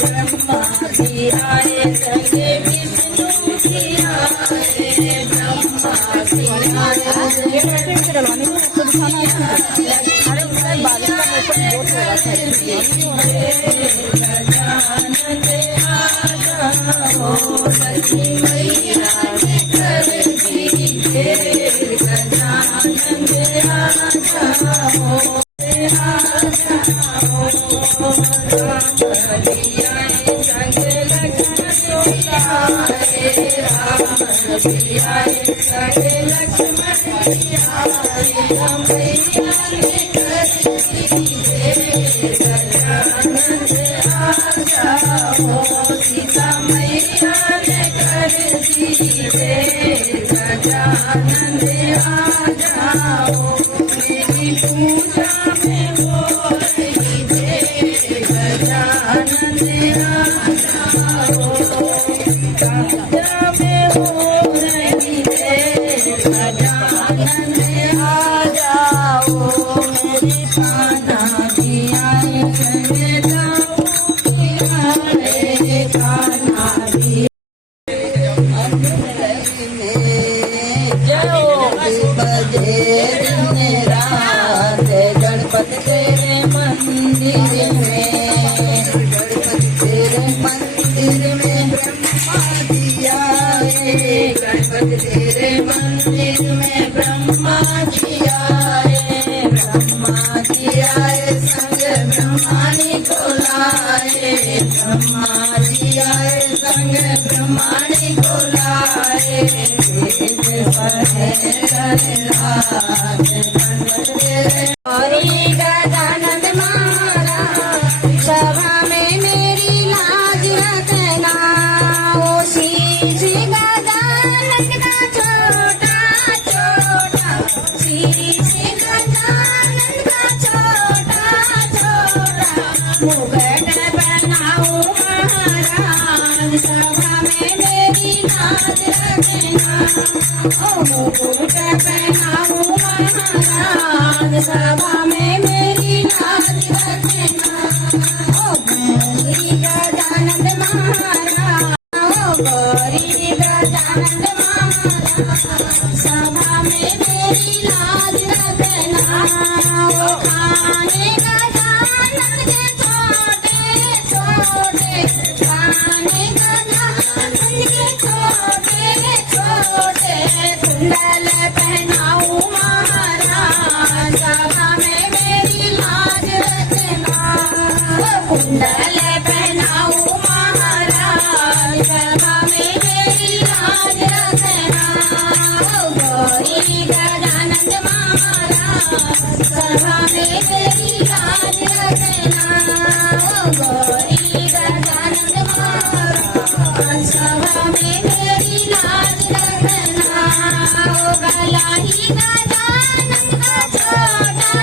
ब्रह्मा जी आए संगे विष्णु जी आए, ब्रह्मा जी आए अरे उसमें बाजू का मौसम बहुत हो रहा था। लक्ष्मी मैया ने कर दी देर, गजानन आ जाओ, सीता मैया ने कर दी देर, गजानन आ जाओ, मेरी पूजा में हो रही देर, गजानन आ जाओ, पूजा में हो रही देर, गजानन आ जाओ, मेरी पाना जी आए संगे जाओ कान्हा जी बजे दिन रात गणपति तेरे मंदिर में, गणपति तेरे मंदिर में ब्रह्मा जी आए, गणपति तेरे मंदिर में ब्रह्मा जी आए, ब्रह्मा जी आए संग ब्रह्मानी को लाए, ब्रह्मा जी आए संग ब्रह्मानी को लाए, गौरी गजानन महाराज सभा में मेरी लाज रखना, ओ शीश गजानन का छोटा छोटा, शीश गजानन का छोटा छोटा, मुकुट बनाओ महाराज सभा में मेरी लाज रखना, ओ मुकुट पहनाओ महाराज सभा में मेरी लाज रखना, ओ गौरी गजानन महाराज, ओ गौरी गजानन महाराज सभा में मेरी लाज रखना, ओ खाने गजानन के छोटे छोटे, खाने गजानन के छोटे छोटे, कुंडल पहनाऊं महाराज सभा में मेरी लाज रखना, कुंडल पहनाऊं महाराज सभा में मेरी लाज रखना, गौरी गजानन महाराज सभा में मेरी लाज रखना, गौरी गजानन महाराज सभा में मेरी लाज रखना, गला ही गजानन का छोटा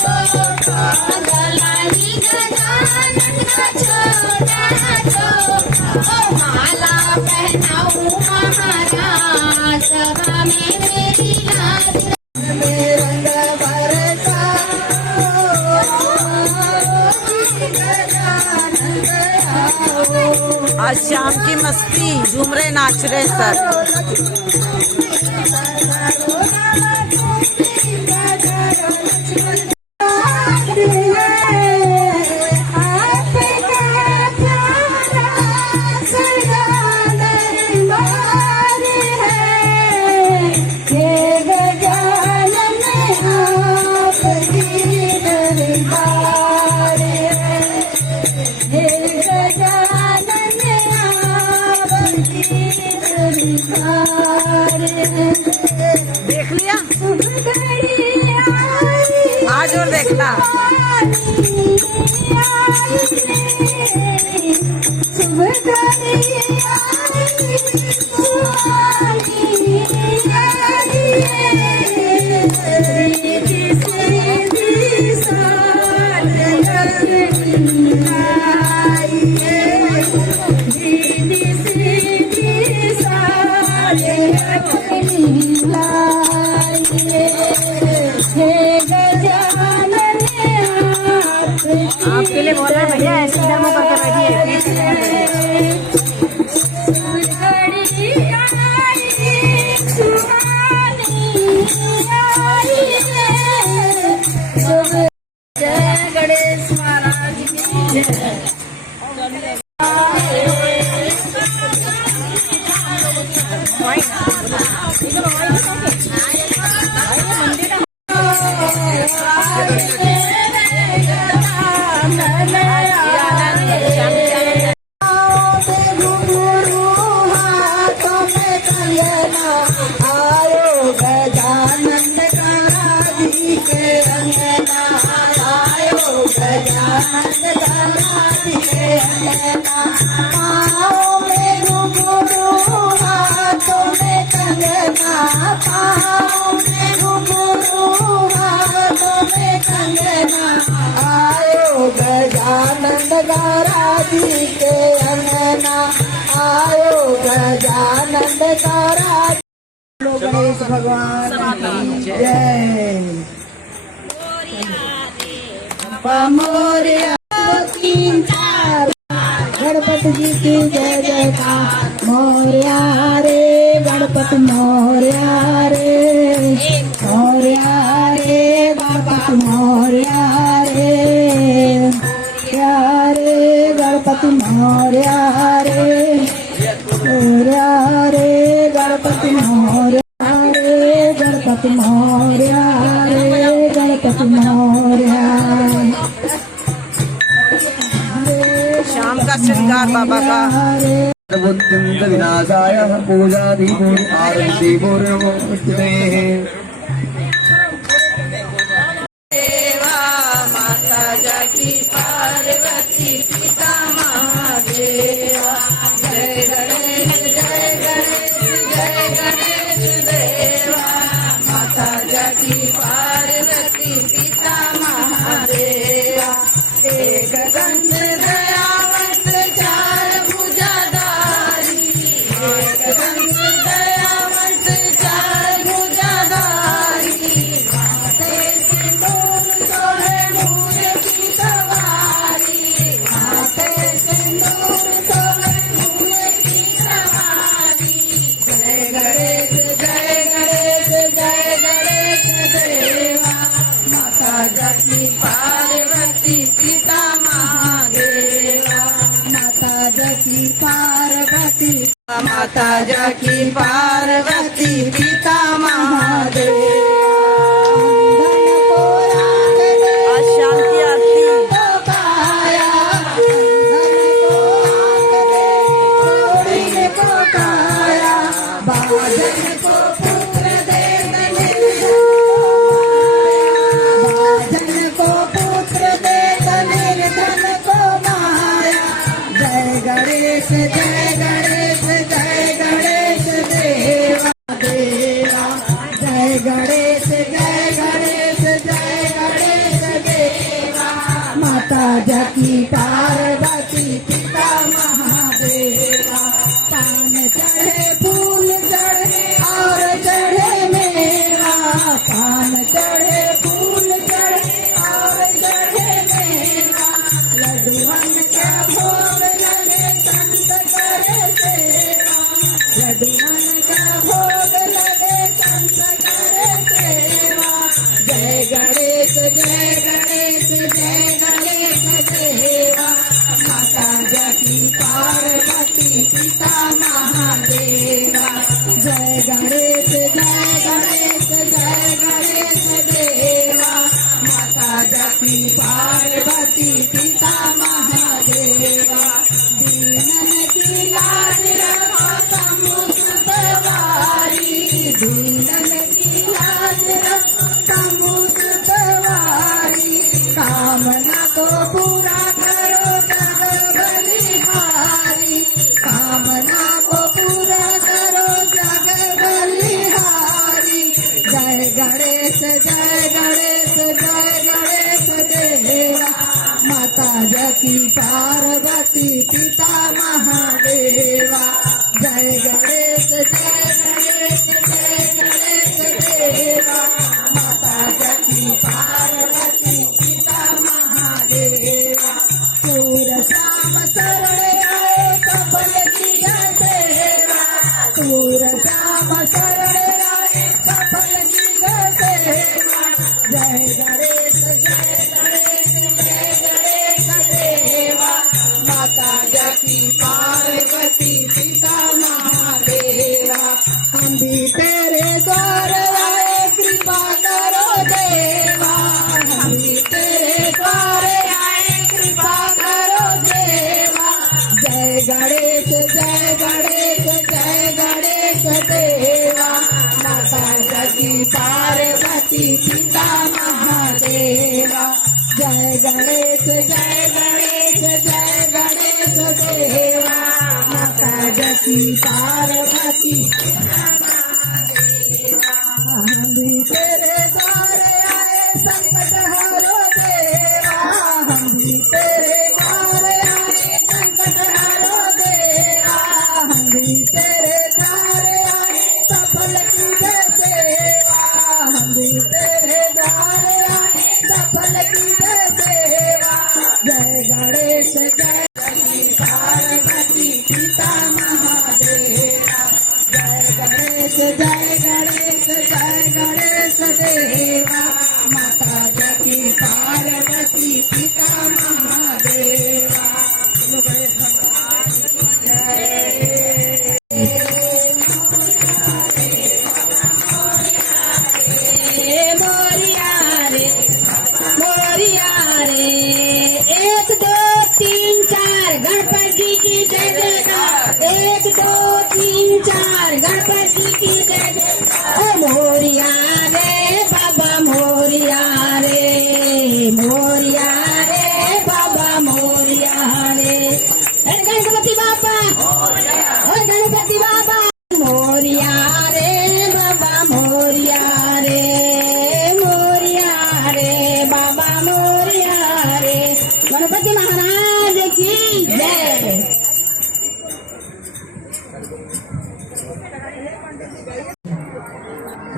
छोटा, गला ही गजानन का छोटा छोटा, ओ माला पहनाऊं महाराज सभा में मेरी लाज रंग बरसाओ, गजानन आओ, आज शाम की मस्ती झूम रहे नाच रहे सर। देख लिया आज और देखना आपके लिए बोला भैया ऐसे इधर मुंह करके बैठिए, पीठ के लिए बैठिए। जय गणेश महाराज की जय। गजानंद गौराजी के अंगना आयो गजानंद गौराजी। गणेश भगवान की जय। मोरया तीन चार गणपति जी की जय जयकार। मोरया रे गणपति मोरया रे, मोरया रे गणपति मोरया रे, रे गणपति मोरया रे, मोरया रे गणपति मोरया रे, गणपति मोरया रे, गणपति मोरया। शाम का श्रृंगार बाबा का। बुद्धिं विनाशाय पूजादीपो आरतीपो नमोस्तुते। देवा माता जगी पार्वती पिता महादेवा। जय गणेश जय गणेश जय गणेश देवा। माता जगी पार्वती पिता महादेवा। एक दंत दयावंत चार भुजाधारी। एक दंत दयावंत चार भुजाधारी। माथे सिंदूर सोहे मूर की सवारी। माथे सिंदूर सोहे मूर की सवारी। जय गणेश जय गणेश जय गणेश देवा। माता जगी पार्वती पिता महादेवा। माता जगी पार्वती, माता जगी पार्वती पिता महादेवा। आज शाम की आरती। गणेश जय गणेश जय गणेश देवा देवा। जय गणेश जय गणेश जय गणेश देवा। माता जगी पार्वती पिता महादेवा। पान चढ़े फूल चढ़े और चढ़े मेवा। पान चढ़े फूल चढ़े और चढ़े मेवा। लड्डूअन का भोग लगे संत करे सेवा। लड्डूअन का भोग लगे संत करे सेवा। जय गणेश जय गणेश जय गणेश देवा। माता जगी पार्वती पिता महादेवा। जय गणेश जय गणेश जय गणेश देवा। माता जगी पार्वती पिता महादेवा। दीनन की लाज रखो समुद्र वारी। दीनन की लाज रखो समुद्र वारी। कामना को पूरा करो जग बलिहारी। कामना को पूरा करो जग बलिहारी। जय गणेश जय गणेश जय गणेश देवा। माता जगी पार्वती पिता महादेवा। जय गणेश जय गणेश जय गणेश देवा। माता जगी पार्वती पिता महादेवा। दूर श्याम शरण आए सफल किया सेवा दूर श्याम शरण आए सफल किया सेवा जय गणेश देवा माता जकी पार्वती पिता महादेवा हम भी तेरे द्वार आए कृपा करो देवा हम भी तेरे द्वार आए कृपा करो देवा जय गणेश देवा माता जगी पार्वती पिता महादेवा जय गणेश देवा माता जगी पार्वती हम भी तेरे द्वार आए संकट हरो देवा हम भी तेरे द्वार आए संकट हरो देवा हम भी तेरे द्वार आए सफल कीजिए सेवा हम भी तेरे द्वार आए सफल कीजिए सेवा जय गणेश पार्वती पिता महादेवा जय गणेश देवा माता जगी पार्वती पिता महादेवा मोरिया रे 1 2 3 4 गणपति की जय जयकार 1 2 3 4 गणपति की जय जयकार ओ मोरिया रे बाबा मोरिया रे बाबा मोरिया रे गणपति बाबा गणपति बाबा मोरिया रे बाबा मोरिया रे बाबा मोरिया रे गणपति महाराज की जय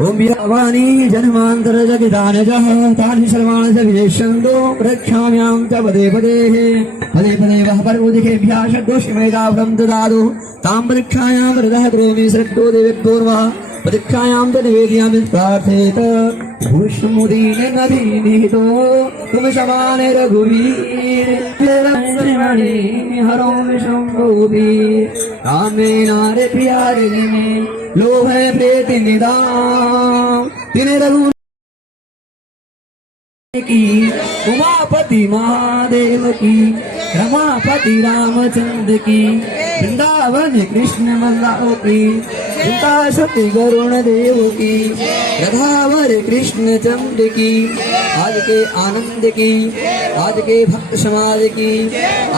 ओम वीरवाणी जन्मांतर जगदानजः तानि सर्वाणि च विदेशन्तो प्रक्षाम्यां च पदे पदे वः पर्वदिकेभ्यः षड्दोषमेधावं ददातु तां परीक्षायां वरदः करोमि श्रद्धो देवेभ्योर्वः परीक्षायां च निवेदयामि प्रार्थेत भूष्णमुदीन नदीनिहितो तुम समाने रघुवीर हरो विशंभूति कामे नारे प्यारे में लोभ है प्रेत निदान तिने रघु की उमापति महादेव की रमापति रामचंद्र की वृंदावन कृष्ण मल्लाओ की सती गरुण देव की राधावर कृष्ण चंद्र की आज के आनंद की आज के भक्त समाज की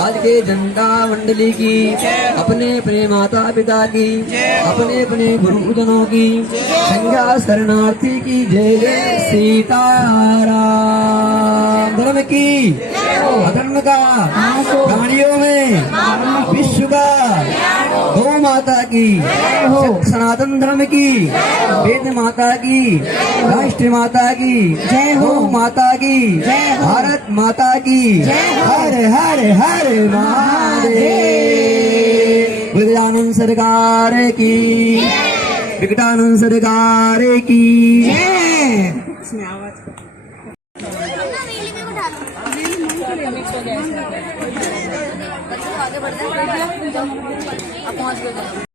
आज के जनता मंडली की अपने अपने माता पिता की अपने अपने गुरुजनों की संज्ञा शरणार्थी की जय जय सीताराम धर्म की अधर्म का प्राणियों में विश्व का गौ माता की सनातन धर्म की वेद माता की राष्ट्र माता की जय हो माता की भारत माता की हर हर हर महादेव विगजानंद सरकार की विकटानंद सरकार की आगे बढ़ते हैं।